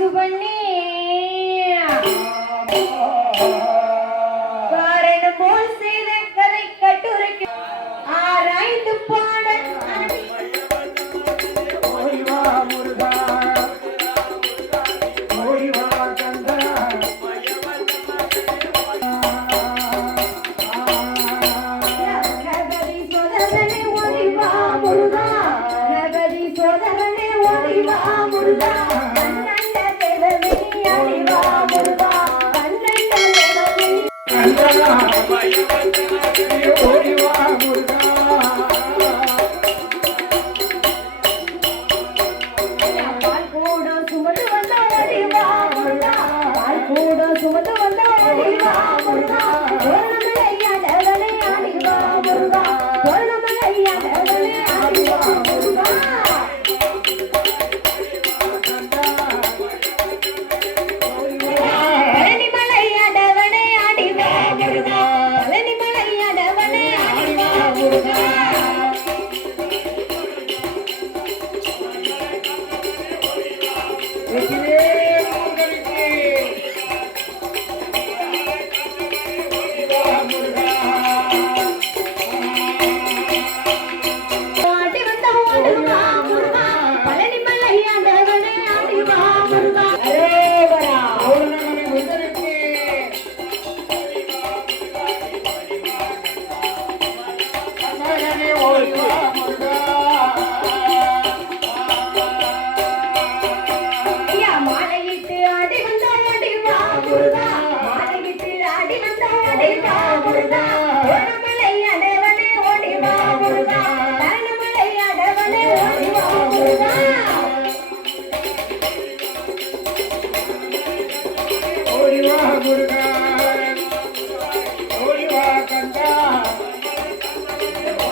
सुवर्ण Igreja!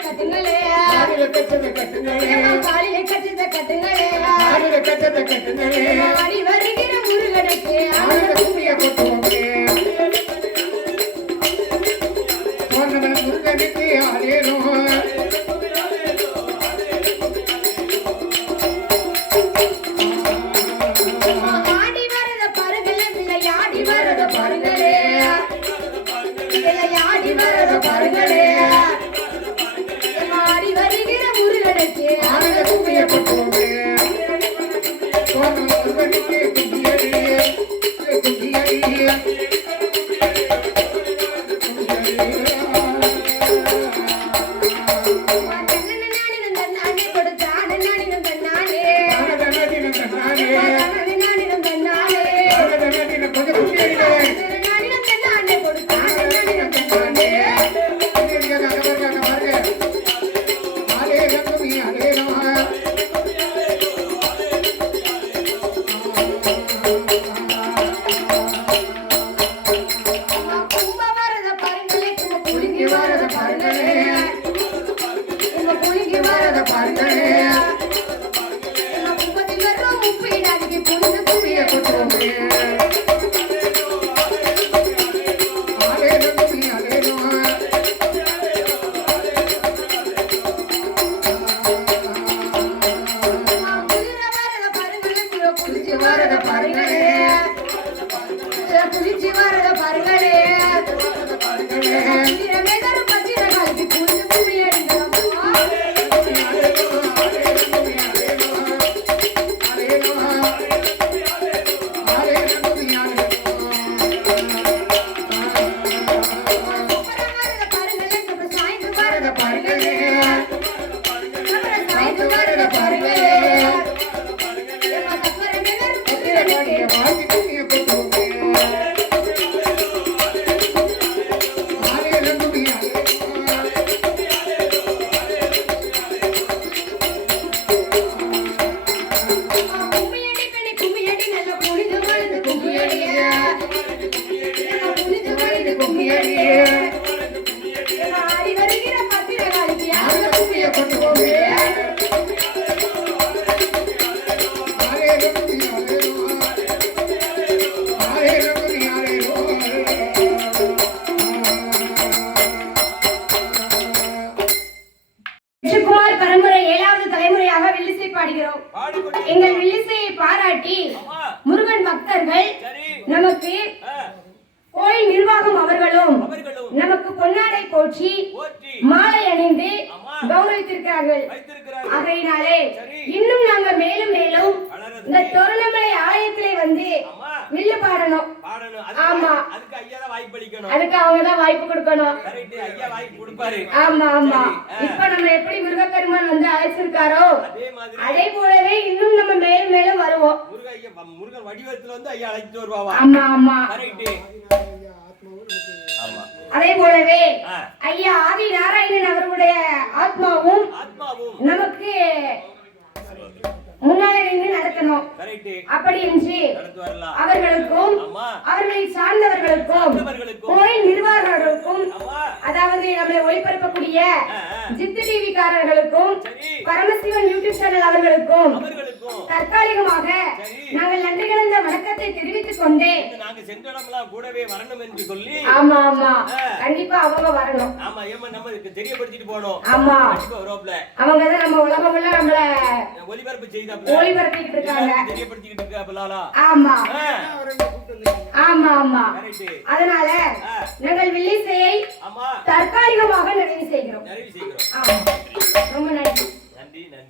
கட்டுங்களே. ஆடில கச்சத்தை கட்டுங்களே காலிலே கச்சத்தை கட்டுங்களே ஆடில கட்டுங்களே பாருங்களே கும்ப குலுங்கி வரத பாருங்களே கும்ப குலுங்கி வரத பாருங்களே அம்மா கும்பத்தில் வரும் பொண்ணு குவிய கொட்டுவோமே எங்கள் வில்லிசையை பாராட்டி முருகன் பக்தர்கள் நமக்கு கோயில் நிர்வாகம் அவர்களும் நமக்கு பொன்னாடை போற்றி மாலை அணிந்து கௌரவித்திருக்கிறார்கள் சரி. இன்னும் நாங்க மேலும் மேலும் வளரது. இந்த தோரணமலை ஆலயத்திலே வந்து அம்மா வில்லு பாடணும் பாடணும் ஆமா. அதுக்கு ஐயா தான் வாய்ப்பளிக்கணும் அதுக்கு அவங்க தான் வாய்ப்பு கொடுக்கணும். கரெக்ட் ஐயா வாய்ப்பு கொடுப்பாரு. ஆமா ஆமா. இப்ப நம்ம எப்படி முருகப்பெருமான் வந்து அழைச்சிருக்காரோ அதே போலவே இன்னும் நம்ம மேலும் மேலும் வருவோம். முருகன் ஐயா முருகன் வடிவத்துல வந்து ஐயா அழைச்சிட்டு வருவாவா? ஆமா ஆமா. கரெக்ட். அதே போலவே. ஐயா ஆதி நாராயணன் அவர்களுடைய ஆத்மாவும் ஆத்மாவும். நமக்கு நின்று நடத்தணும் அப்படி என்று அவர்களுக்கும் அவர்களை சார்ந்தவர்களுக்கும். கோயில் நிர்வாகர்களுக்கும் ஆமா அதாவது நம்மளை ஒளிபரப்பக்கூடிய. ஜித்து டிவி காரர்களுக்கும் சரி. பரமசிவன் யூடியூப் சேனல் அவர்களுக்கும் தற்காலிகமாக. நாங்கள் நன்றி கலந்த வணக்கத்தை தெரிவித்துக் கொண்டே நாங்க கூடவே வரணும் என்று சொல்லி. ஆமா ஆமா. கண்டிப்பா அவங்க வரணும். ஆமா ஏமா நம்ம தெரியப்படுத்திட்டு போனோம். ஆமா. வருவாப்ல அவங்க தான் நம்ம உலகமெல்லாம் நம்மள ஒலிபரப்பு செய்தாப்ல ஒளிபரப்பிட்டு இருக்காங்க. எல்லாருக்கும் தெரியப்படுத்திக்கிட்டு இருக்கு அப்பலாலா ஆமா. ஆமா ஆமா. அதனால. நாங்கள் வில்லிசையை ஆமா. தற்காலிகமாக நிறைவு செய்கிறோம். நிறைவு செய்கிறோம். ஆமா. ரொம்ப நன்றி. நன்றி நன்றி.